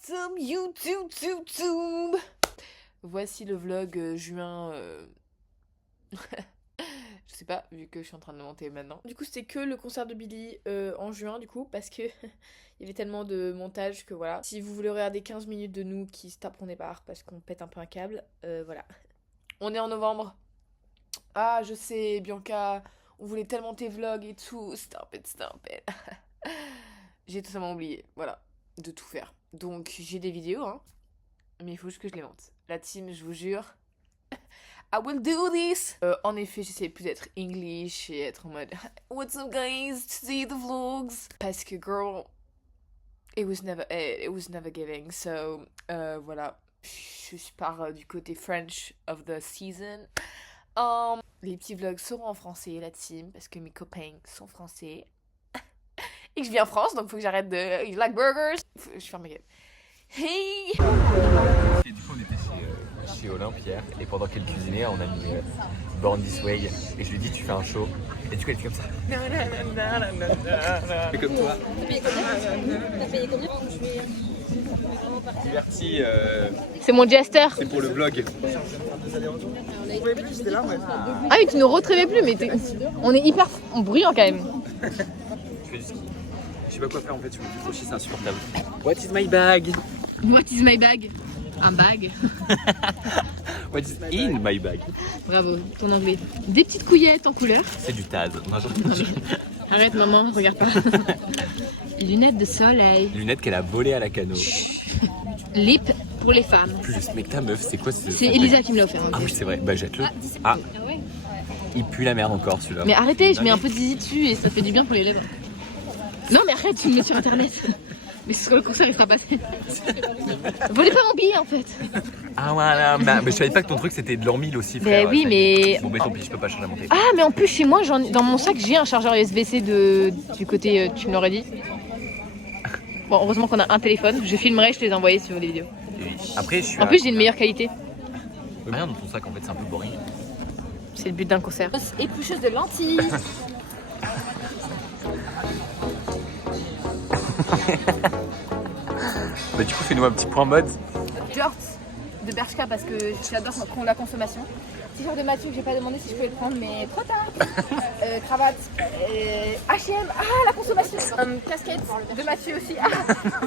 What's up YouTube. Voici le vlog juin. Je sais pas, vu que je suis en train de le monter maintenant. Du coup, c'était que le concert de Billy en juin, du coup, parce que il y avait tellement de montage que voilà. Si vous voulez regarder 15 minutes de nous qui se taperont des barres parce qu'on pète un peu un câble, voilà. On est en novembre. Ah, je sais, Bianca, on voulait tellement tes vlogs et tout. Stop it. J'ai totalement oublié, voilà, de tout faire. Donc, j'ai des vidéos, hein, mais il faut juste que je les monte. La team, je vous jure, I will do this. En effet, j'essaie plus d'être English et être en mode What's up guys, today the vlogs. Parce que girl, it was never giving. So voilà, je pars du côté French of the season. Les petits vlogs seront en français, la team, parce que mes copains sont français. Et que je vis en France, donc faut que j'arrête de you like burgers. Je ferme ma gueule. Hey. Et du coup on était chez Olympe hier et pendant qu'elle cuisinait on a mis Born This Way et je lui dis tu fais un show et du coup elle fait comme ça. Et comme toi. T'as payé combien? Diverti. C'est mon jester. C'est pour le vlog. Ah mais tu nous retrevais plus, mais on est hyper bruyant quand même. Je fais du ski. Je sais pas quoi faire en fait, je me dis trop chier, c'est insupportable. What is my bag? What is my bag? Un bag. What is in my bag? Bravo, ton anglais. Des petites couillettes en couleur. C'est du Taz. Arrête maman, regarde pas. Lunettes de soleil. Lunettes qu'elle a volées à la cano. Lip pour les femmes. Plus, mec ta meuf, c'est quoi C'est Elisa qui me l'a offert. Ah oui c'est vrai, bah jette-le. Ah, il pue la merde encore celui-là. Mais arrêtez, je mets un peu de zizi dessus et ça fait du bien pour les lèvres. Non mais arrête, tu me mets sur internet. Mais sur le concert il sera passé. Volez pas mon billet en fait. Ah voilà, bah, je savais pas que ton truc c'était de l'ormile aussi frère. Oui mais... Bon bah tant pis, je peux pas charger la montée. Ah mais en plus chez moi, dans mon sac j'ai un chargeur USB-C du côté, tu me l'aurais dit. Bon heureusement qu'on a un téléphone, je filmerai, je te les envoyer sur les vidéos. Après je suis... En plus j'ai une meilleure qualité. Rien dans ton sac en fait, c'est un peu boring. C'est le but d'un concert. Éplucheuse de lentilles. Bah du coup fais-nous un petit point mode. Jorts de Bershka parce que j'adore la consommation. T-shirt de Mathieu que j'ai pas demandé si je pouvais le prendre mais trop tard. Cravate H&M, la consommation. Casquette de Mathieu aussi.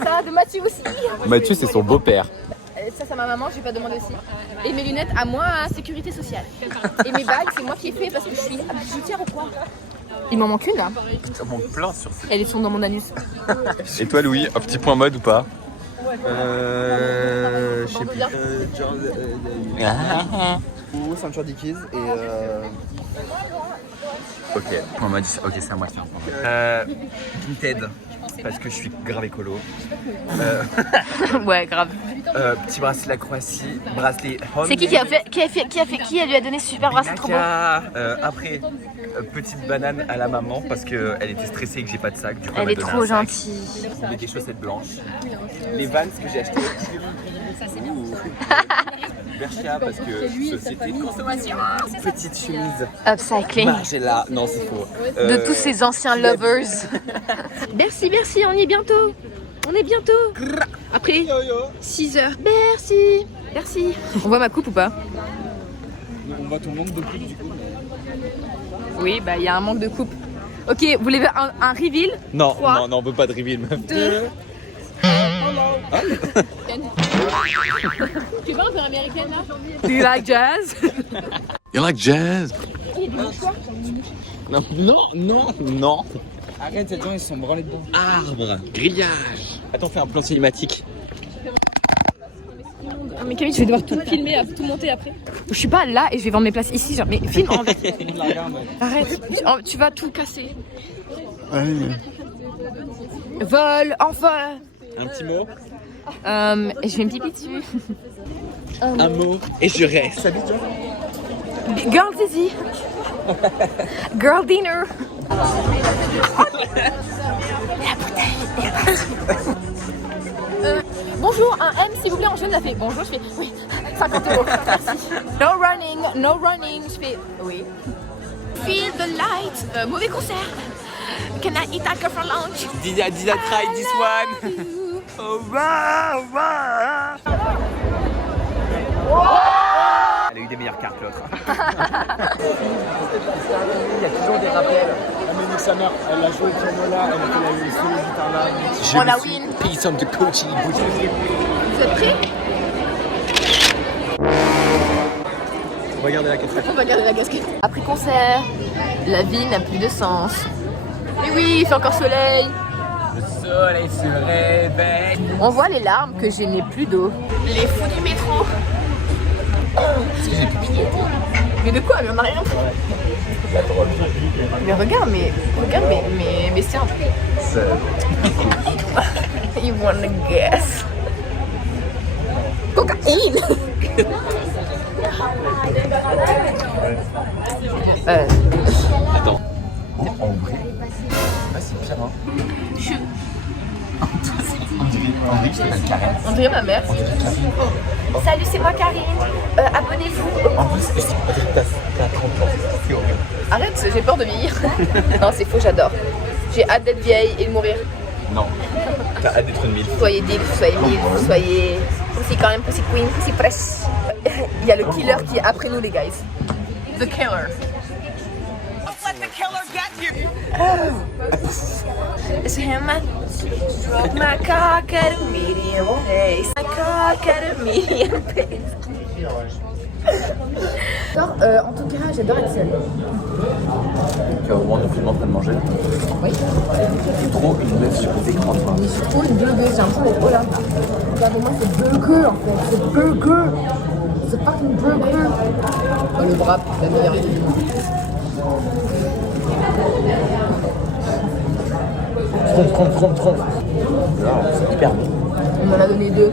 Ça de Mathieu aussi. Mathieu c'est son beau-père. Ça c'est ma maman, je vais pas demander aussi. Et mes lunettes à moi, sécurité sociale. Et mes bagues, c'est moi qui ai fait parce que je suis bijoutière ou quoi. Il m'en manque une là. Ça manque plein sur ce... Elles sont dans mon anus. Et toi Louis, un petit point mode ou pas? Je sais plus. Ou ceinture Dickies et Ok, point mode, ok c'est à moi qui fais un point mode. Vinted, parce que je suis grave écolo. Ouais grave. Petit bracelet la Croatie, bracelet Home. C'est qui elle lui a donné ce super bracelet trop beau. Après, petite banane à la maman parce qu'elle était stressée et que j'ai pas de sac. Du coup, Elle m'a est donné trop un sac. gentille. Avec des chaussettes blanches. Les Vans que j'ai acheté. Bershka parce que société de consommation. Petite chemise. Upcycling. Margiela, non c'est faux. De tous ces anciens lovers. Merci, on y est bientôt. Après 6 heures. Merci. On voit ma coupe ou pas? on voit ton manque de coupe du coup. Oui, bah il y a un manque de coupe. Ok, vous voulez un reveal? Non, 3, non, on veut pas de reveal meuf. 2. Tu vas un peu américaine là? Do you like jazz? You like jazz? Non. Arrête, ces gens ils se sont branlés dedans. Arbre, grillage. Attends, fais un plan cinématique. Ah, mais Camille, je vais devoir tout filmer, tout monter après. Je suis pas là et je vais vendre mes places ici, genre, mais filme en vrai. Arrête, tu vas tout casser. Vol, enfin. Un petit mot. Je fais une pipi dessus. Un mot. Et je reste. Girl Zizi. Girl dinner. La bouteille est partie. Bonjour, un M s'il vous plaît, en jeune, la fait. Bonjour, je fais oui, 50 €, merci. No running, je fais oui. Feel the light, mauvais concert. Can I eat that for lunch? Did I try this one? Elle a eu des meilleures cartes l'autre. Il y a toujours des rappels. Elle m'a dit sa mère, elle a joué le piano là, elle a fait la solo guitare là. On la win. Piece of the coaching. Vous êtes prêts? Regardez la casquette. On va garder la casquette. Après concert, la vie n'a plus de sens. Mais oui, il fait encore soleil. Le soleil se réveille. On voit les larmes que je n'ai plus d'eau. Les fous du métro. Mais de quoi? Mais on n'a rien pris. Mais regarde, mais c'est un prix. You wanna guess? Cocaïne. Attends. En vrai, c'est pire, hein. En vrai, je t'appelle Karen. On dirait ma mère. Salut, c'est moi Karine. Abonnez-vous. En plus, t'as 30 ans. C'est horrible. Arrête, j'ai peur de vieillir. Non, c'est faux, j'adore. J'ai hâte d'être vieille et de mourir. Non. T'as hâte d'être une mille. Soyez DILF, soyez MILF, soyez Pussy quand même, Pussy Queen, Pussy Press. Il y a le killer qui est après nous, les guys. The killer. It's him, stroke my cock at a medium pace. My cock at a medium pace. En tout cas, j'adore être seule. Tu vas voir mon film en train de manger. Oui. C'est trop une meuf sur les écrans. Je suis trop une burger, j'ai l'impression d'être Olympe. Regardez-moi, c'est burger en fait, c'est burger. C'est fucking burger. Oh, le bras, la meilleure idée du monde. Trompe. C'est hyper bon. On m'en a donné 2.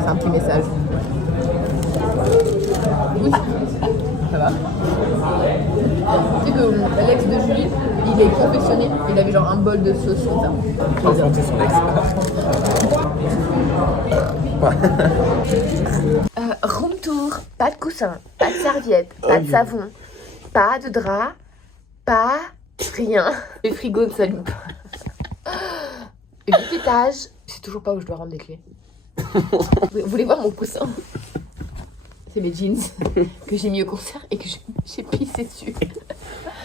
C'est un petit message. Oui. Ça va? Tu sais que l'ex de Julie, il est confectionné, il avait genre un bol de sauce comme ça. Inventé son ex. Room tour, pas de coussin, pas de serviette, pas de savon, pas de drap, pas rien. Le frigo ne s'allume pas. 8 étages. Je sais toujours pas où je dois rendre les clés. Vous voulez voir mon coussin? C'est mes jeans que j'ai mis au concert et que j'ai pissé dessus. Et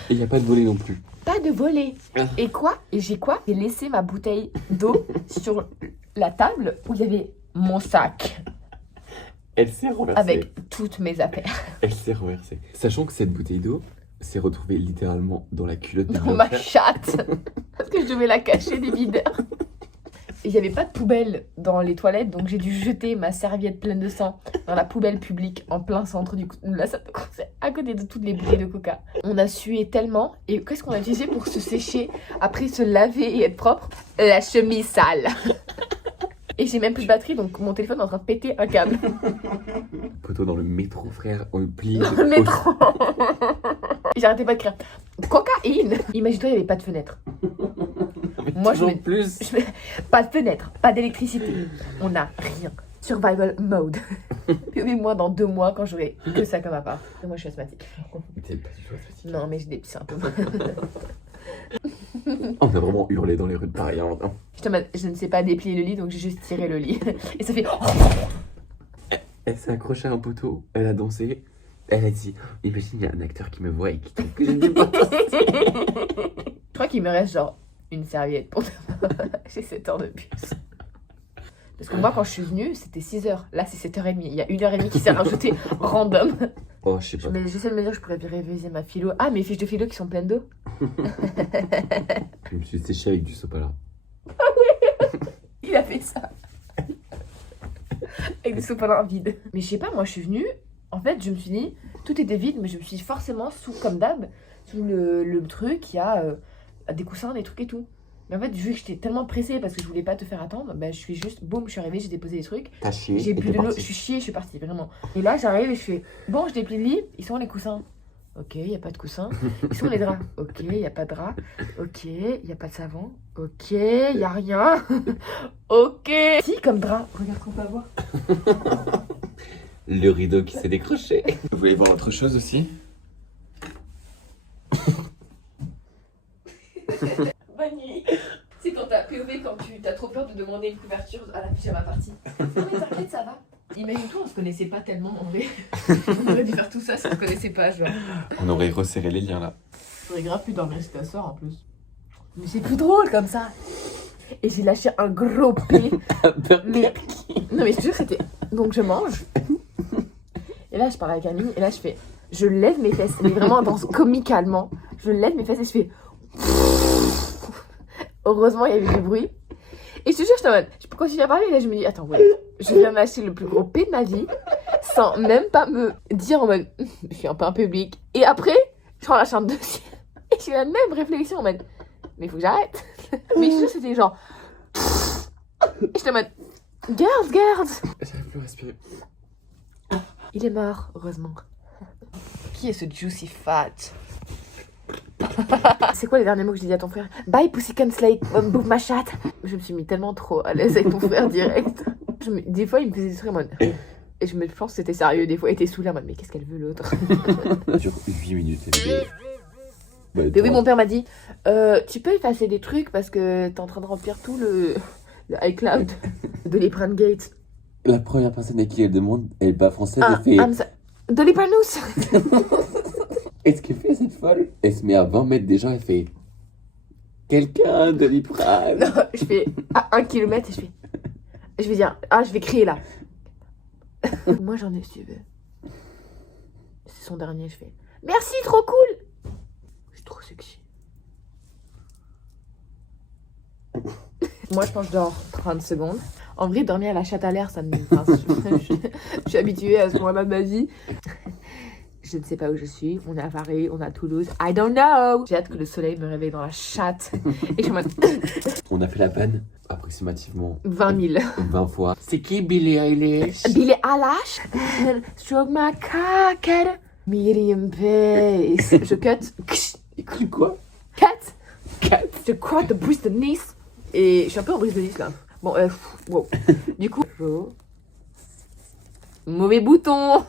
il n'y a pas de volet non plus. Pas de volet. Et quoi? Et j'ai quoi? J'ai laissé ma bouteille d'eau sur la table où il y avait mon sac Elle s'est renversée. avec toutes mes affaires. Elle s'est renversée. Sachant que cette bouteille d'eau s'est retrouvée littéralement dans la culotte de Dans ma chatte. Parce que je devais la cacher des videurs. Il n'y avait pas de poubelle dans les toilettes, donc j'ai dû jeter ma serviette pleine de sang dans la poubelle publique en plein centre de la salle de concert, à côté de toutes les bouteilles de coca. On a sué tellement, et qu'est-ce qu'on a utilisé pour se sécher, après se laver et être propre? La chemise sale. Et j'ai même plus de batterie, donc mon téléphone est en train de péter un câble. Poteau dans le métro, frère, on plie. Dans le métro. J'arrêtais pas de crier cocaïne. Imagine-toi, il n'y avait pas de fenêtre. Moi, je plus. Pas de fenêtre, pas d'électricité. On n'a rien. Survival mode. Mais moi, dans 2 mois, quand j'aurai que ça comme appart. Moi, je suis asthmatique. T'es pas du tout asthmatique. Non, mais j'ai des petits un peu. On a vraiment hurlé dans les rues de Paris. Hein. Je ne sais pas déplier le lit, donc j'ai juste tiré le lit. Et ça fait. Elle s'est accrochée à un poteau, elle a dansé. Elle a dit, imagine, il y a un acteur qui me voit et qui trouve que je ne dis pas. Je crois qu'il me reste genre une serviette pour j'ai 7 heures de plus. Parce que moi, quand je suis venue, c'était 6h. Là, c'est 7h30. Il y a 1h30 qui s'est rajoutée random. Oh, je sais pas. Mais j'essaie de me dire que je pourrais réviser ma philo. Ah, mes fiches de philo qui sont pleines d'eau. Je me suis séché avec du sopalin. Il a fait ça. Avec des sopalins vides. Mais je sais pas, moi, je suis venue. En fait, je me suis dit, tout était vide, mais je me suis forcément sous, comme d'hab, sous le truc, il y a des coussins, des trucs et tout. Mais en fait, vu que j'étais tellement pressée parce que je voulais pas te faire attendre, bah, je suis juste, boum, je suis arrivée, j'ai déposé les trucs. T'as chié. J'ai plus de l'eau, je suis chiée, je suis partie, vraiment. Et là, j'arrive et je fais, bon, je déplie le lit, ils sont où les coussins? Ok, il n'y a pas de coussin. Ils sont où les draps? Ok, il n'y a pas de drap. Ok, il n'y a pas de savon. Ok, il n'y a rien. Ok. Si, comme drap, regarde qu'on peut avoir. Le rideau qui s'est décroché. Vous voulez voir autre chose aussi? Bonne nuit. C'est quand ta POV quand tu as trop peur de demander une couverture à la pyjama party. Non mais t'inquiète, ça va. Imagine-toi, on se connaissait pas tellement en vrai. On aurait dû faire tout ça si on se connaissait pas, genre. On aurait resserré les liens là. Faudrait grave plus dormir chez ta soeur en plus. Mais c'est plus drôle comme ça. Et j'ai lâché un gros P. Mais... Non mais je te jure, c'était... Donc je mange. Et là je parle avec Camille et là je fais... Je lève mes fesses, mais vraiment comicalement. Je lève mes fesses et je fais... Heureusement il y avait du bruit. Et je te jure, je suis en mode... Je peux continuer à parler et là je me dis... Attends, ouais. Je viens d'acheter le plus gros P de ma vie. Sans même pas me dire en mode... Je suis un peu un public. Et après, je relâche un deuxième. Et j'ai la même réflexion en mode... Mais il faut que j'arrête. Mais je te jure, c'était genre... Et j'étais en mode... Girls. J'arrive plus à respirer. Il est mort, heureusement. Qui est ce juicy fat? C'est quoi les derniers mots que j'ai dit à ton frère? Bye Pussycat Slate, bouffe ma chatte. Je me suis mis tellement trop à l'aise avec ton frère direct. Des fois il me faisait des trucs en mode... Et je pense que c'était sérieux, des fois il était saoulé en mode mais qu'est-ce qu'elle veut l'autre? Ça dure 8 minutes. Mais oui, mon père m'a dit tu peux effacer des trucs parce que t'es en train de remplir tout le iCloud de Gate. La première personne à qui elle demande, elle est pas française, elle fait... Doliprane. Est-ce qu'elle fait cette folle? Elle se met à 20 mètres déjà, elle fait... Quelqu'un de Doliprane. Non, je fais à 1 kilomètre et je vais dire, je vais crier là. Moi j'en ai suivi. C'est son dernier, je fais merci, trop cool. Je suis trop sexy. Moi je pense que je dors 30 secondes. En vrai, dormir à la chatte à l'air, ça me... Enfin, je suis habituée à ce moment-là de ma vie. Je ne sais pas où je suis. On est à Paris, on est à Toulouse. I don't know. J'ai hâte que le soleil me réveille dans la chatte. Et je suis en mode... On a fait la peine, approximativement 20 000. 20 fois. C'est qui Billie Eilish? Billie Eilish. Stroke my cock at medium pace. Je cut. Écoute quoi? Cut. Je crois de brise de Nice. Et je suis un peu en brise de Nice là. Bon, wow. Du coup, mauvais bouton.